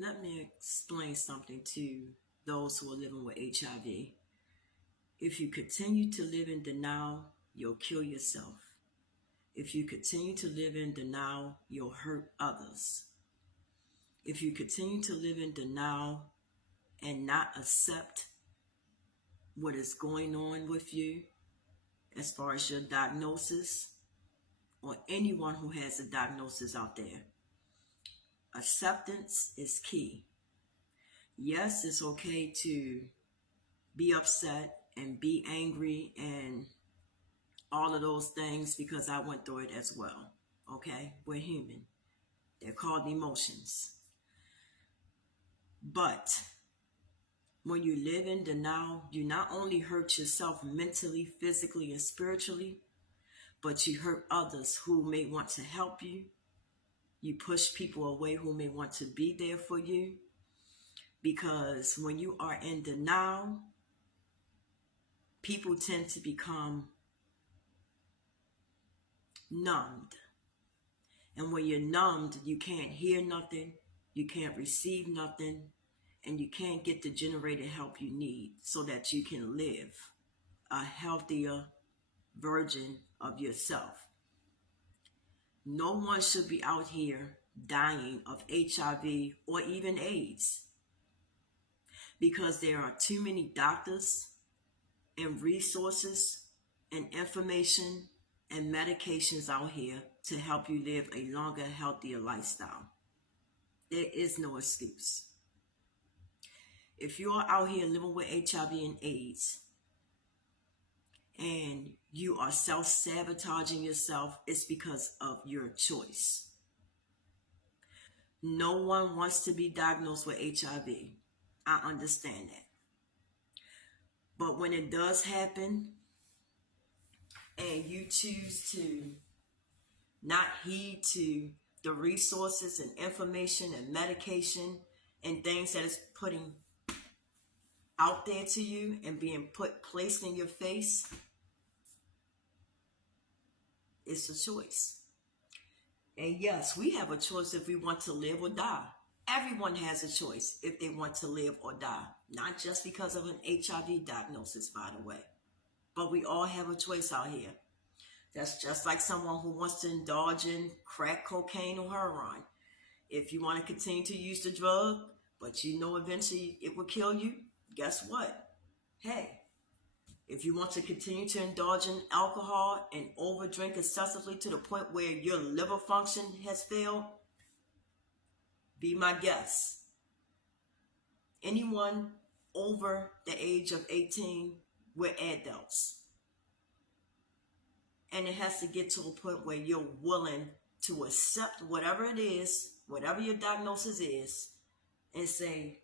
Let me explain something to those who are living with HIV. If you continue to live in denial, you'll kill yourself. If you continue to live in denial, you'll hurt others. If you continue to live in denial and not accept what is going on with you as far as your diagnosis, or anyone who has a diagnosis out there, acceptance is key. Yes, it's okay to be upset and be angry and all of those things, because I went through it as well. Okay, we're human. They're called emotions. But when you live in denial, you not only hurt yourself mentally, physically, and spiritually, but you hurt others who may want to help you. You push people away who may want to be there for you. Because when you are in denial, people tend to become numbed. And when you're numbed, you can't hear nothing, you can't receive nothing, and you can't get the generated help you need so that you can live a healthier version of yourself. No one should be out here dying of HIV or even AIDS, because there are too many doctors and resources and information and medications out here to help you live a longer, healthier lifestyle. There is no excuse. If you are out here living with HIV and AIDS and you are self-sabotaging yourself, it's because of your choice. No one wants to be diagnosed with HIV. I understand that. But when it does happen and you choose to not heed to the resources and information and medication and things that is putting out there to you and being placed in your face, it's a choice. And yes, we have a choice if we want to live or die. Everyone has a choice if they want to live or die. Not just because of an HIV diagnosis, by the way. But we all have a choice out here. That's just like someone who wants to indulge in crack cocaine or heroin. If you want to continue to use the drug, but you know eventually it will kill you, guess what? Hey, if you want to continue to indulge in alcohol and overdrink excessively to the point where your liver function has failed, be my guest. Anyone over the age of 18, we're adults. And it has to get to a point where you're willing to accept whatever it is, whatever your diagnosis is, and say,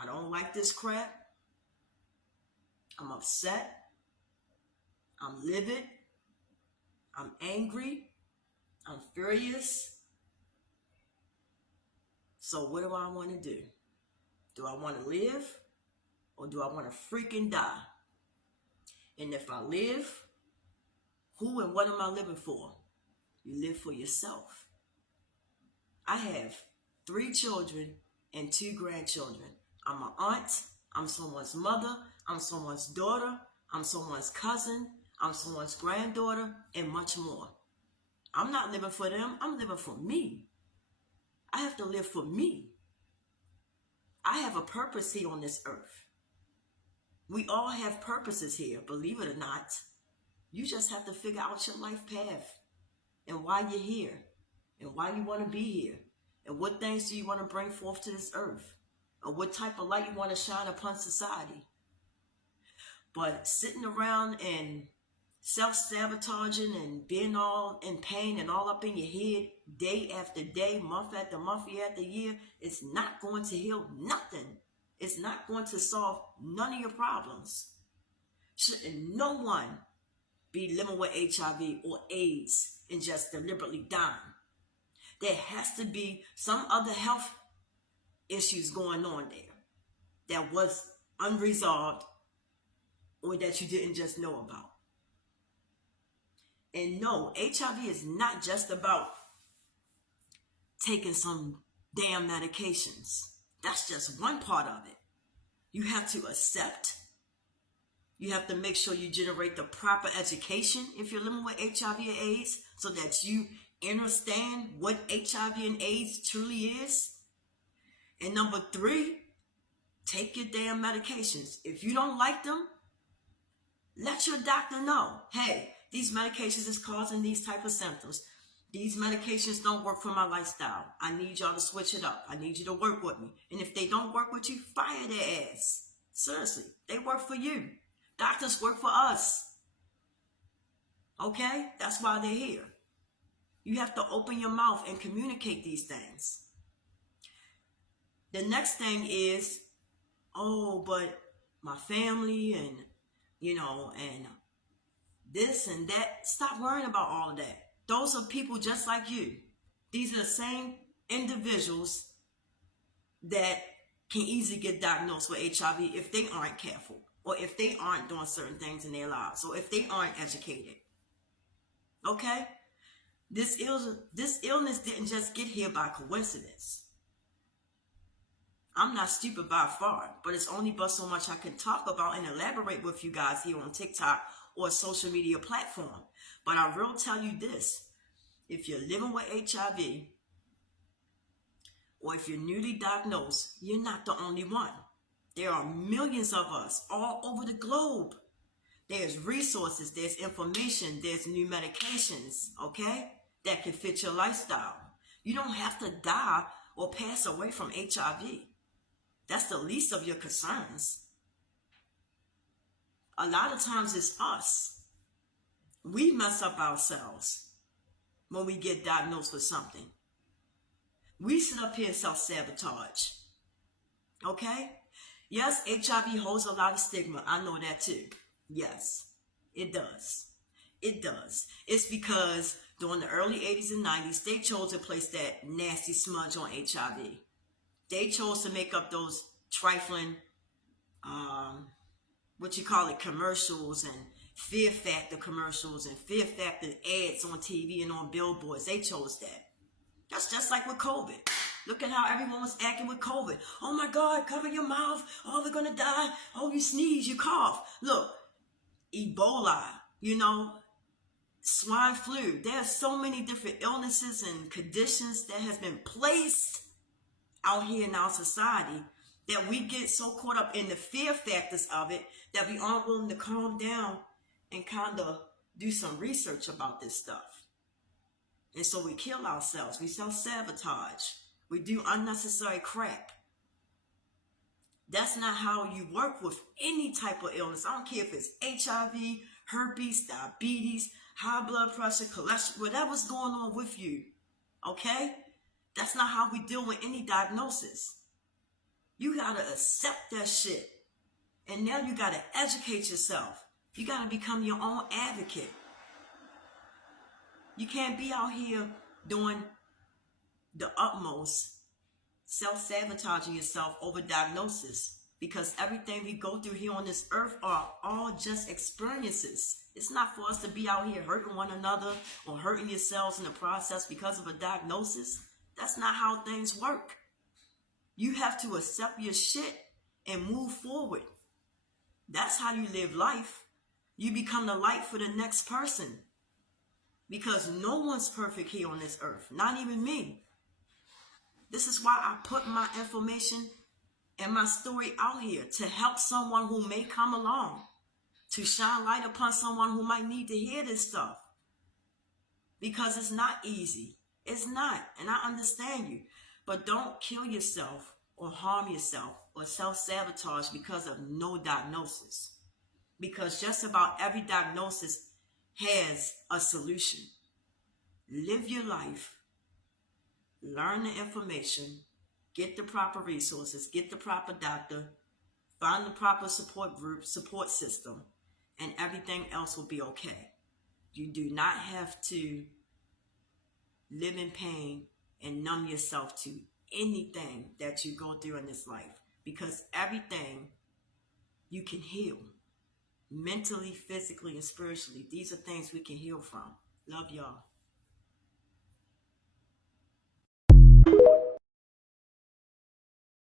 I don't like this crap. I'm upset. I'm livid. I'm angry. I'm furious. So what do I want to do? Do I want to live or do I want to freaking die? And if I live, who and what am I living for? You live for yourself. I have 3 children and 2 grandchildren. I'm an aunt. I'm someone's mother. I'm someone's daughter. I'm someone's cousin. I'm someone's granddaughter, and much more. I'm not living for them. I'm living for me. I have to live for me. I have a purpose here on this earth. We all have purposes here, believe it or not. You just have to figure out your life path and why you're here and why you want to be here and what things do you want to bring forth to this earth and what type of light you want to shine upon society. But sitting around and self-sabotaging and being all in pain and all up in your head day after day, month after month, year after year, it's not going to heal nothing. It's not going to solve none of your problems. Shouldn't no one be living with HIV or AIDS and just deliberately dying. There has to be some other health issues going on there that was unresolved or that you didn't just know about. And no, HIV is not just about taking some damn medications. That's just one part of it. You have to accept. You have to make sure you generate the proper education if you're living with HIV and AIDS, so that you understand what HIV and AIDS truly is. And number 3, take your damn medications. If you don't like them, let your doctor know. Hey, these medications is causing these type of symptoms. These medications don't work for my lifestyle. I need y'all to switch it up. I need you to work with me. And if they don't work with you, fire their ass. Seriously, they work for you. Doctors work for us. Okay? That's why they're here. You have to open your mouth and communicate these things. The next thing is, oh, but my family and, and this and that. Stop worrying about all of that. Those are people just like you. These are the same individuals that can easily get diagnosed with HIV if they aren't careful, or if they aren't doing certain things in their lives, or if they aren't educated. Okay? This illness didn't just get here by coincidence. I'm not stupid by far, but it's only but so much I can talk about and elaborate with you guys here on TikTok or a social media platform. But I will tell you this. If you're living with HIV, or if you're newly diagnosed, you're not the only one. There are millions of us all over the globe. There's resources, there's information, there's new medications, okay, that can fit your lifestyle. You don't have to die or pass away from HIV. That's the least of your concerns. A lot of times it's us. We mess up ourselves when we get diagnosed with something. We sit up here and self-sabotage. Okay? Yes, HIV holds a lot of stigma. I know that too. Yes, it does. It does. It's because during the early 80s and 90s, they chose to place that nasty smudge on HIV. They chose to make up those trifling, commercials and fear factor commercials and fear factor ads on TV and on billboards. They chose that. That's just like with COVID. Look at how everyone was acting with COVID. Oh my God, cover your mouth. Oh, we're going to die. Oh, you sneeze, you cough. Look, Ebola, swine flu. There are so many different illnesses and conditions that has been placed out here in our society that we get so caught up in the fear factors of it that we aren't willing to calm down and kind of do some research about this stuff. And so we kill ourselves. We self-sabotage. We do unnecessary crap. That's not how you work with any type of illness. I don't care if it's HIV, herpes, diabetes, high blood pressure, cholesterol, whatever's going on with you. Okay? That's not how we deal with any diagnosis. You gotta accept that shit. And now you gotta educate yourself. You gotta become your own advocate. You can't be out here doing the utmost, self-sabotaging yourself over diagnosis, because everything we go through here on this earth are all just experiences. It's not for us to be out here hurting one another or hurting yourselves in the process because of a diagnosis. That's not how things work. You have to accept your shit and move forward. That's how you live life. You become the light for the next person. Because no one's perfect here on this earth, not even me. This is why I put my information and my story out here, to help someone who may come along, to shine light upon someone who might need to hear this stuff. Because it's not easy. It's not. And I understand you. But don't kill yourself or harm yourself or self-sabotage because of no diagnosis. Because just about every diagnosis has a solution. Live your life. Learn the information. Get the proper resources. Get the proper doctor. Find the proper support group, support system. And everything else will be okay. You do not have to live in pain and numb yourself to anything that you go through in this life. Because everything you can heal. Mentally, physically, and spiritually. These are things we can heal from. Love y'all.